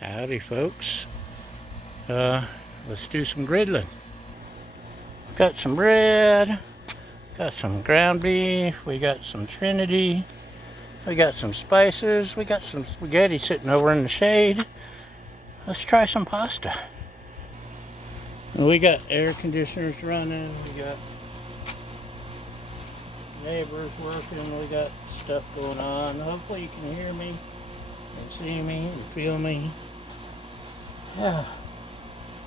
Howdy folks. Let's do some griddling. Got some bread, got some ground beef, we got some Trinity, we got some spices, we got some spaghetti sitting over in the shade. Let's try some pasta. And we got air conditioners running, we got neighbors working, we got stuff going on. Hopefully you can hear me and see me and feel me. Yeah.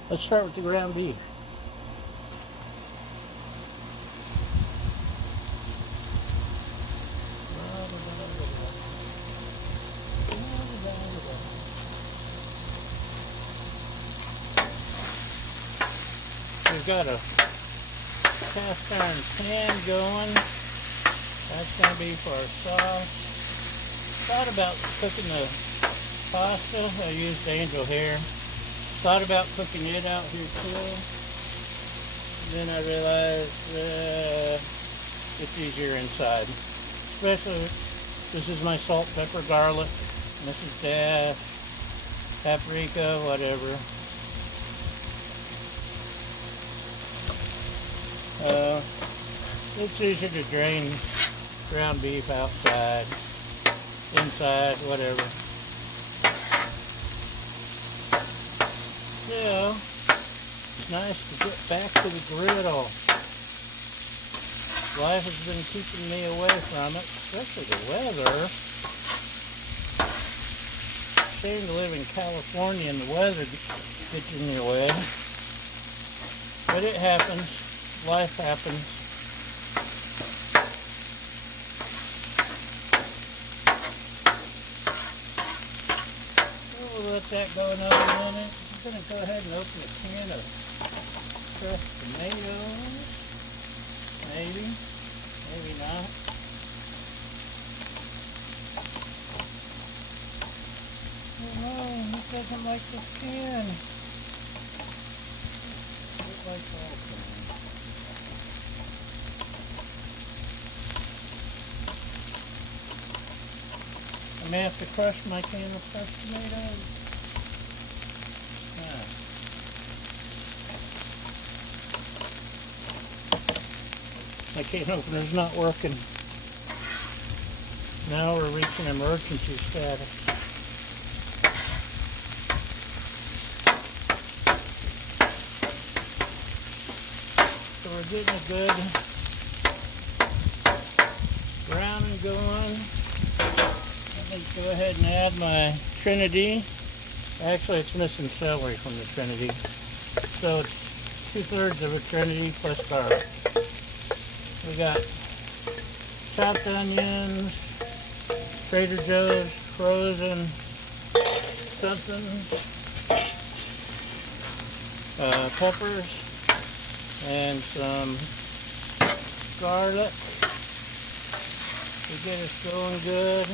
Let's start with the ground beef. We've got a cast iron pan going. That's going to be for our sauce. Thought about cooking the pasta. I used angel hair. Thought about cooking it out here too. Then I realized it's easier inside. Especially, this is my salt, pepper, garlic. This is dash, paprika, whatever. It's easier to drain ground beef outside, inside, whatever. So, it's nice to get back to the griddle. Life has been keeping me away from it, especially the weather. Shame to live in California and the weather gets in your way. But it happens. Life happens. We'll let that go another minute. I'm going to go ahead and open a can of crushed tomatoes. Maybe. Maybe not. Oh no, it doesn't like this can. It likes all cans. I may have to crush my can of crushed tomatoes. My can opener's not working. Now we're reaching emergency status. So we're getting a good browning going. Let me go ahead and add my Trinity. Actually, it's missing celery from the Trinity. So it's 2/3 of a Trinity plus garlic. We got chopped onions, Trader Joe's frozen something, peppers, and some garlic to get us going good.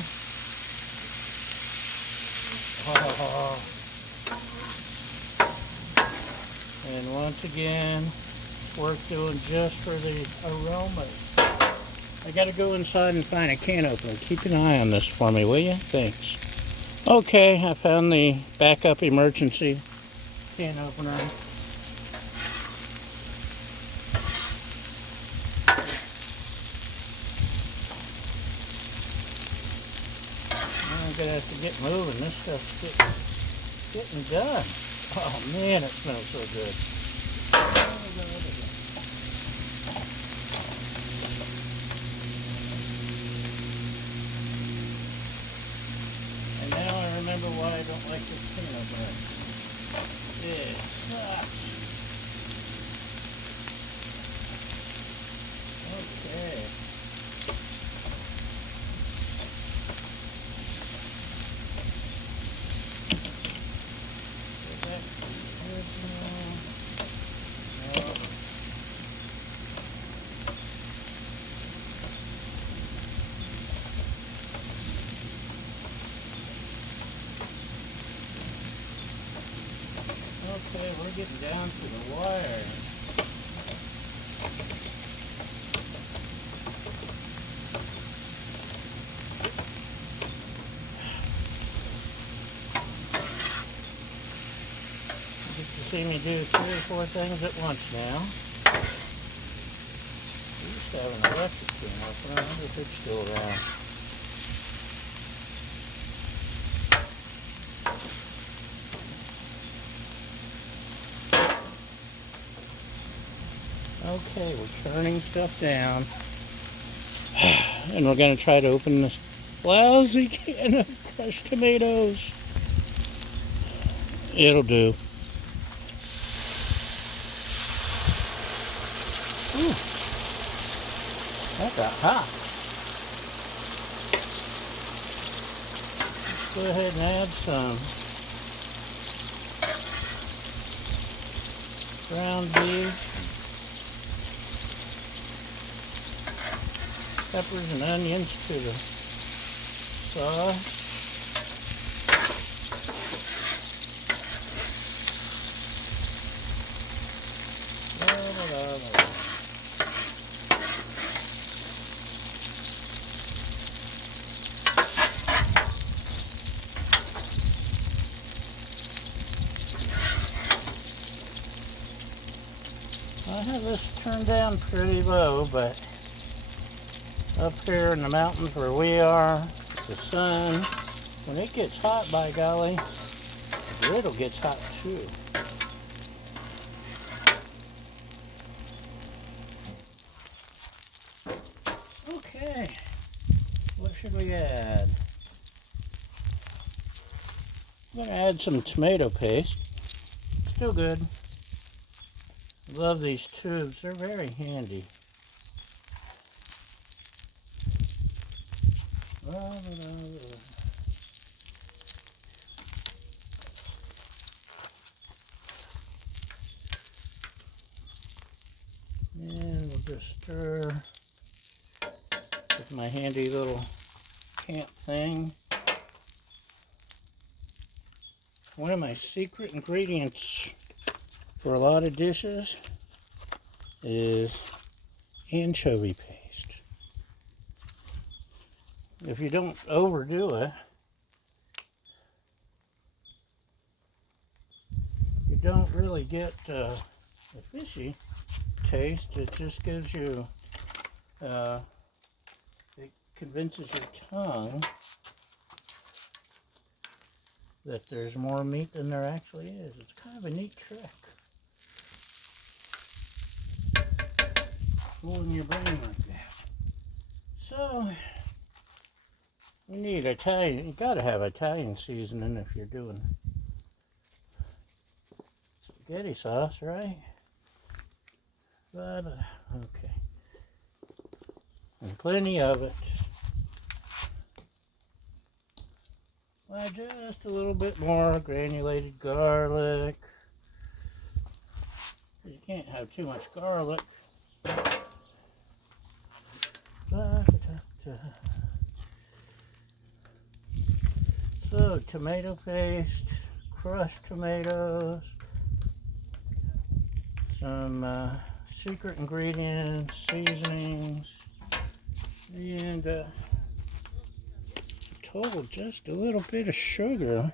And once again, worth doing just for the aromas. I gotta go inside and find a can opener. Keep an eye on this for me, will you? Thanks. Okay, I found the backup emergency can opener. I'm gonna have to get moving. This stuff's getting done. Oh man, it smells so good. And now I remember why I don't like this can opener. It sucks. Okay. Okay, we're getting down to the wire. see me do 3 or 4 things at once now. We used to have an electric thing. I wonder if it's still around. Okay, we're turning stuff down. And we're going to try to open this lousy can of crushed tomatoes. It'll do. Ooh, that got hot. Let's go ahead and add some ground beef, peppers and onions to the sauce. I have this turned down pretty low, but up here in the mountains where we are, the sun, when it gets hot, by golly, the griddle gets hot too. Okay, what should we add? I'm going to add some tomato paste. Still good. Love these tubes, they're very handy. And we'll just stir with my handy little camp thing. One of my secret ingredients for a lot of dishes is anchovy paste. If you don't overdo it, you don't really get a fishy taste. It just gives you, it convinces your tongue that there's more meat than there actually is. It's kind of a neat trick. Fooling your brain like that. So, we need Italian, you gotta have Italian seasoning if you're doing spaghetti sauce, right? But, okay. And plenty of it. Well, just a little bit more granulated garlic. You can't have too much garlic. So, tomato paste, crushed tomatoes, some secret ingredients, seasonings, and total just a little bit of sugar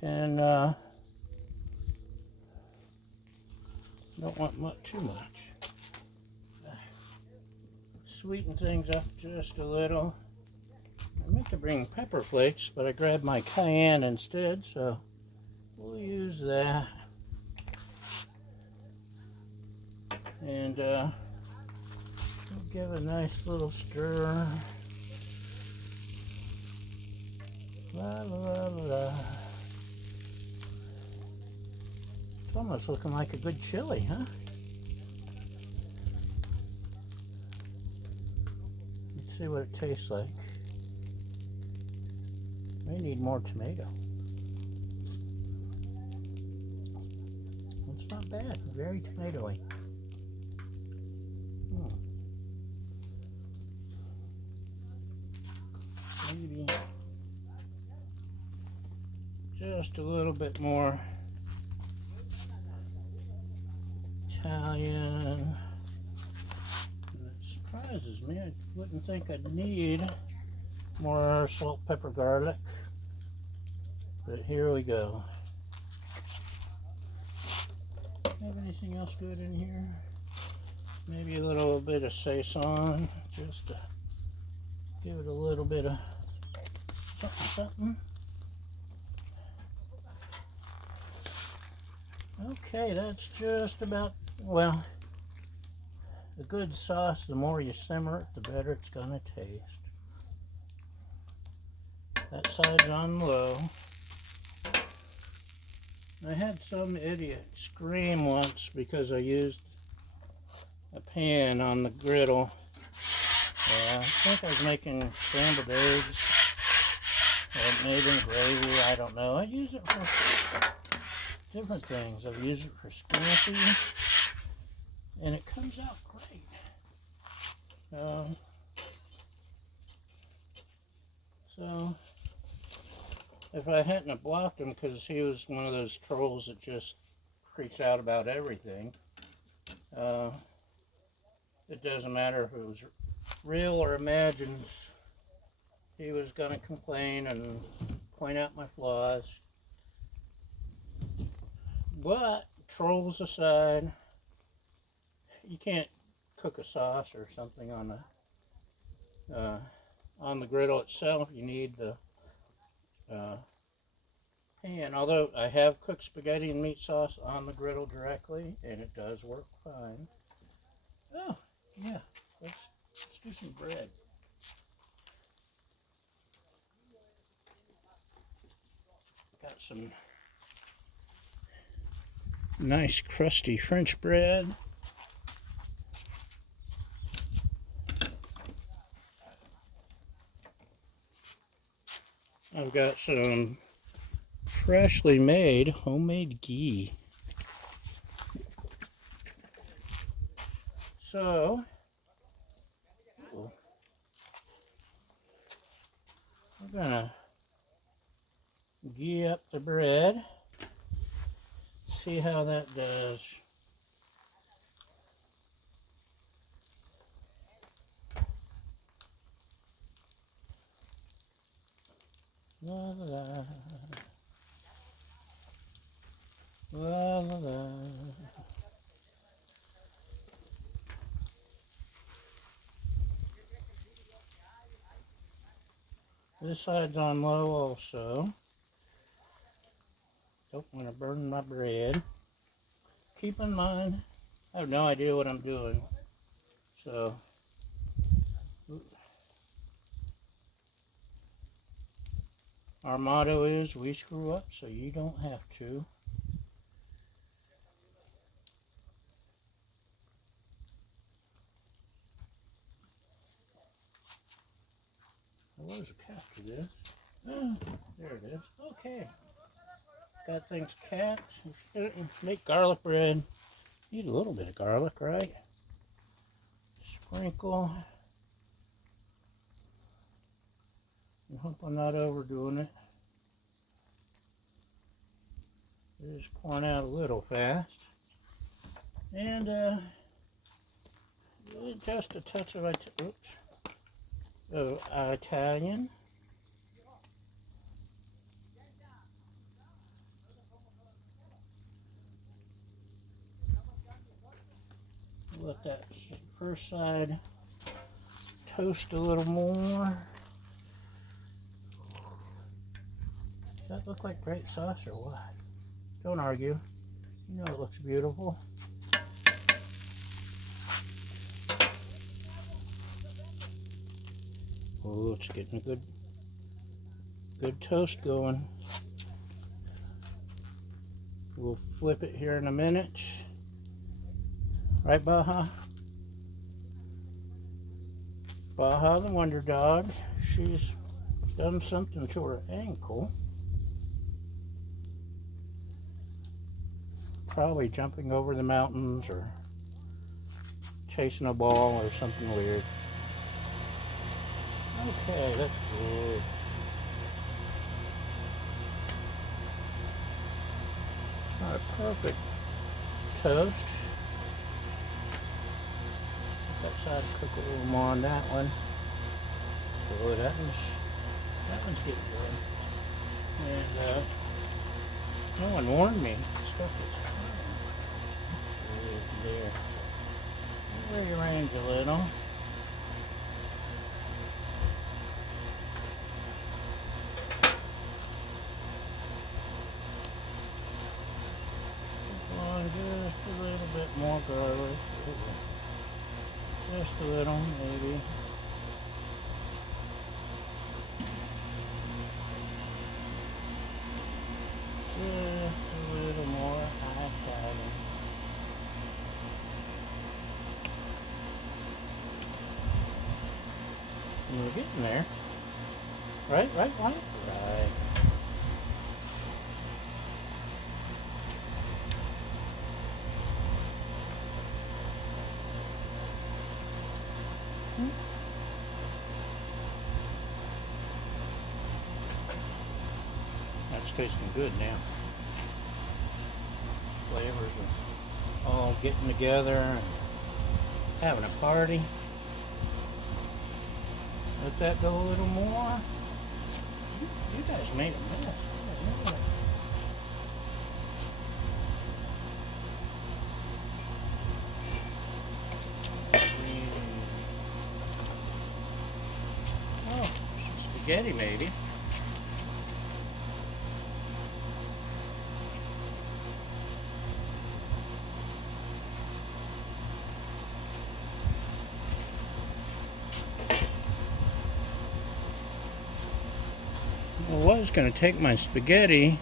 can don't want too much. Sweeten things up just a little. I meant to bring pepper flakes, but I grabbed my cayenne instead, so we'll use that. And we'll give a nice little stir. La la la la. It's almost looking like a good chili, huh? Let's see what it tastes like. May need more tomato. It's not bad, very tomatoey. Maybe just a little bit more Italian. And it surprises me, I wouldn't think I'd need more salt, pepper, garlic, but here we go. Have anything else good in here? Maybe a little bit of saison, just to give it a little bit of something. Okay, that's just about, well, a good sauce, the more you simmer it, the better it's gonna taste. That side's on low. I had some idiot scream once because I used a pan on the griddle. I think I was making scrambled eggs or maybe gravy, I don't know. I use it for different things. I've used it for scampi and it comes out great. So if I hadn't have blocked him, because he was one of those trolls that just freaks out about everything, it doesn't matter if it was real or imagined, he was going to complain and point out my flaws. But trolls aside, you can't cook a sauce or something on the griddle itself. You need the pan. Although I have cooked spaghetti and meat sauce on the griddle directly, and it does work fine. Oh, yeah, let's do some bread. Got some nice crusty French bread. I've got some freshly made homemade ghee. So, we're gonna ghee up the bread. See how that does. La la la. La la la. This side's on low also. Don't want to burn my bread. Keep in mind, I have no idea what I'm doing. So, our motto is, we screw up so you don't have to. Well, there's a cap to this. Oh, there it is. Okay. Got things capped. Make garlic bread. Need a little bit of garlic, right? Sprinkle. I hope I'm not overdoing it. Just pouring out a little fast. And just a touch of Italian. Let that first side toast a little more. Does that look like great sauce or what? Don't argue. You know it looks beautiful. Oh, it's getting a good toast going. We'll flip it here in a minute. Right, Baja? Baja the Wonder Dog. She's done something to her ankle. Probably jumping over the mountains or chasing a ball or something weird. Okay, that's good. It's not a perfect toast. Let that side cook a little more on that one. So that one's getting good. And no one warned me. Stuff is fine. there. Rearrange a little. Just a little bit more garlic. Just a little, maybe. Just a little more high-fiber. We're getting there. Right? Right. That's tasting good now. Flavors are all getting together and having a party. Let that go a little more. You guys made a mess. Oh, some spaghetti maybe. I was going to take my spaghetti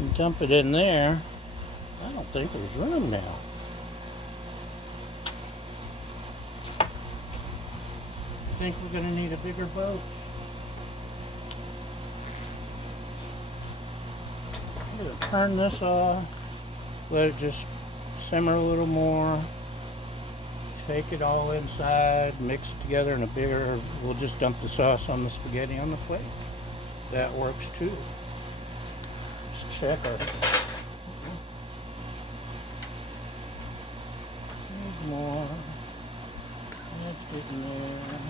and dump it in there. I don't think there's room now. I think we're going to need a bigger boat. I'm going to turn this off, let it just simmer a little more. Take it all inside, mix it together in a bigger, we'll just dump the sauce on the spaghetti on the plate. That works too. Let's check our. Need more. That's getting there.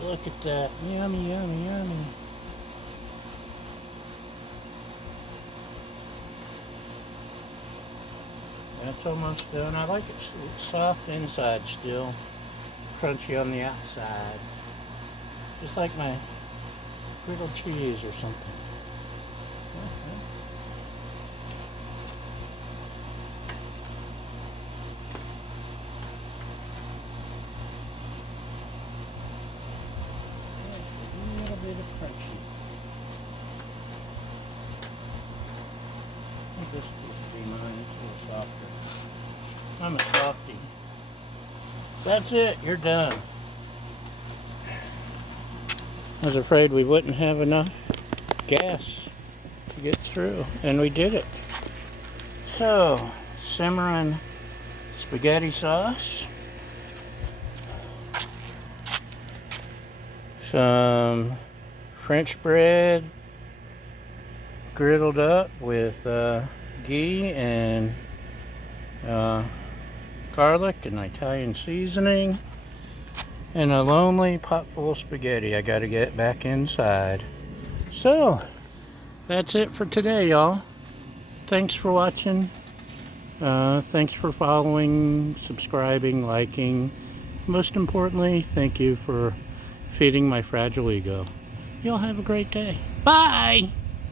Look at that. Yummy, yummy, yummy. That's almost done. I like it soft inside still, crunchy on the outside. Just like my grilled cheese or something. This used to be mine, it's a little softer. I'm a softie. That's it, you're done. I was afraid we wouldn't have enough gas to get through, and we did it. So, simmering spaghetti sauce. Some French bread griddled up with ghee and garlic and Italian seasoning, and a lonely pot full of spaghetti I gotta get back inside. So that's it for today, y'all. Thanks for watching. Thanks for following, subscribing, liking. Most importantly, thank you for feeding my fragile ego. Y'all have a great day. Bye!